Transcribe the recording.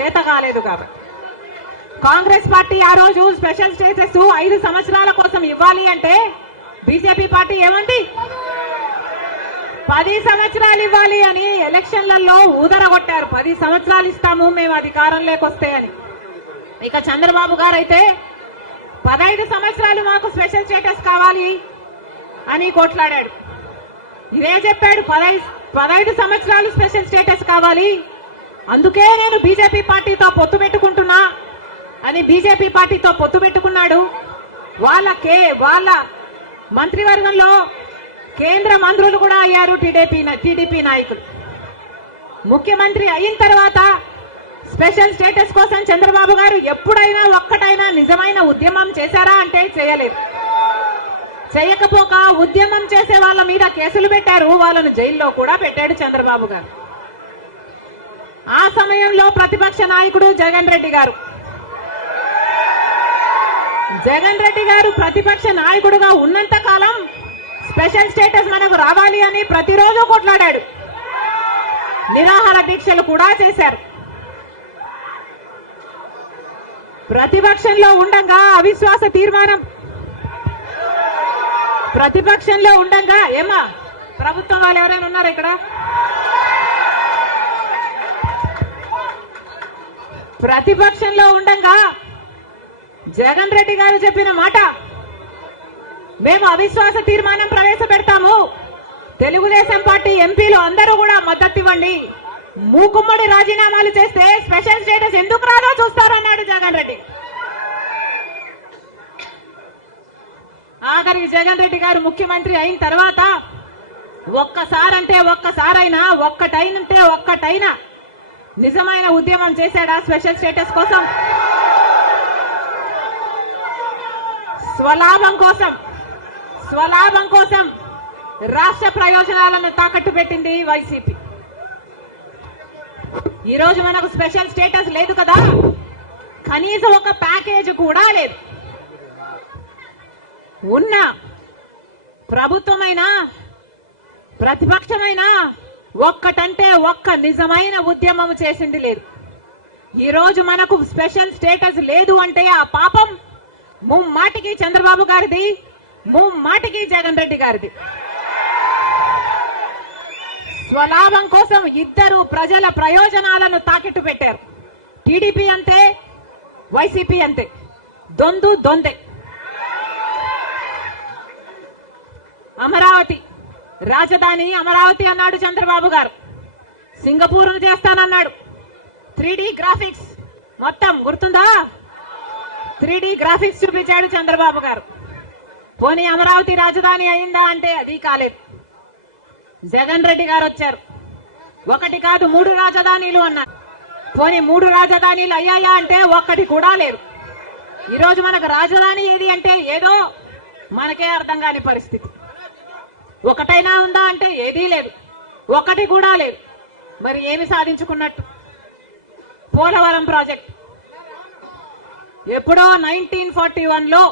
చేత కాలేదు కాబట్టి కాంగ్రెస్ పార్టీ ఆ రోజు స్పెషల్ స్టేటస్ 5 సంవత్సరాల కోసం ఇవ్వాలి అంటే బీజేపీ పార్టీ ఏమండి 10 సంవత్సరాలు ఇవ్వాలి అని ఎలక్షన్లలో ఊదరగొట్టారు. 10 సంవత్సరాలు ఇస్తాము మేము అధికారంలోకి వస్తే అని. ఇక చంద్రబాబు గారు అయితే 15 సంవత్సరాలు మాకు స్పెషల్ స్టేటస్ కావాలి అని కొట్లాడాడు. ఇదే చెప్పాడు 15 సంవత్సరాలు స్పెషల్ స్టేటస్ కావాలి, అందుకే నేను బీజేపీ పార్టీతో పొత్తు పెట్టుకుంటున్నా అని బీజేపీ పార్టీతో పొత్తు పెట్టుకున్నాడు. వాళ్ళ మంత్రివర్గంలో కేంద్ర మంత్రులు కూడా అయ్యారు టీడీపీ నాయకులు. ముఖ్యమంత్రి అయిన తర్వాత స్పెషల్ స్టేటస్ కోసం చంద్రబాబు గారు ఎప్పుడైనా ఒక్కటైనా నిజమైన ఉద్యమం చేశారా అంటే చేయలేదు. చేయకపోక ఉద్యమం చేసే వాళ్ళ మీద కేసులు పెట్టారు, వాళ్ళను జైల్లో కూడా పెట్టాడు చంద్రబాబు గారు. ఆ సమయంలో ప్రతిపక్ష నాయకుడు జగన్ రెడ్డి గారు ప్రతిపక్ష నాయకుడుగా ఉన్నంత కాలం స్పెషల్ స్టేటస్ మనకు రావాలి అని ప్రతిరోజు కొట్లాడాడు. నిరాహార దీక్షలు కూడా చేశారు. ప్రతిపక్షంలో ఉండగా అవిశ్వాస తీర్మానం ఏమా ప్రభుత్వం వాళ్ళు ఎవరైనా ఉన్నారు ఇక్కడ? ప్రతిపక్షంలో ఉండగా జగన్ రెడ్డి గారు చెప్పిన మాట, మేము అవిశ్వాస తీర్మానం ప్రవేశపెడతాము, తెలుగుదేశం పార్టీ ఎంపీలు అందరూ కూడా మద్దతు ఇవ్వండి, మూకుమ్మడి రాజీనామాలు చేస్తే స్పెషల్ స్టేటస్ ఎందుకు రాదో చూస్తారన్నాడు జగన్ రెడ్డి. ఆఖరికి జగన్ రెడ్డి గారు ముఖ్యమంత్రి అయిన తర్వాత ఒక్కటైనా నిజమైన ఉద్యమం చేశాడా స్పెషల్ స్టేటస్ కోసం? స్వలాభం కోసం రాష్ట్ర ప్రయోజనాలను తాకట్టు పెట్టింది వైసీపీ. ఈ రోజు మనకు స్పెషల్ స్టేటస్ లేదు కదా, కనీసం ఒక ప్యాకేజ్ కూడా లేదు. ఉన్న ప్రభుత్వమైనా ప్రతిపక్షమైనా ఒక్కటంటే ఒక్క నిజమైన ఉద్యమం చేసింది లేదు. ఈ రోజు మనకు స్పెషల్ స్టేటస్ లేదు అంటే ఆ పాపం ముమ్మాటికి చంద్రబాబు గారిది, ముమ్మాటికి జగన్ రెడ్డి గారిది. స్వలాభం కోసం ఇద్దరు ప్రజల ప్రయోజనాలను తాకెట్టు పెట్టారు. టీడీపీ అంతే, వైసీపీ అంతే, దొందే. అమరావతి రాజధాని అమరావతి అన్నాడు చంద్రబాబు గారు, సింగపూర్ను చేస్తానన్నాడు. 3D గ్రాఫిక్స్ మొత్తం గుర్తుందా? 3D గ్రాఫిక్స్ చూపించాడు చంద్రబాబు గారు. పోనీ అమరావతి రాజధాని అయిందా అంటే అది కాలేదు. జగన్ రెడ్డి గారు వచ్చారు, 1 కాదు 3 రాజధానిలు అన్నారు. పోనీ 3 రాజధానిలు అయ్యాయా అంటే ఒక్కటి కూడా లేదు. ఈరోజు మనకు రాజధాని ఏది అంటే ఏదో మనకే అర్థం కాని పరిస్థితి. ఒకటైనా ఉందా అంటే ఏదీ లేదు, ఒక్కటి కూడా లేదు. మరి ఏమి సాధించుకున్నట్టు? పోలవరం ప్రాజెక్ట్ ఎప్పుడో 1941లో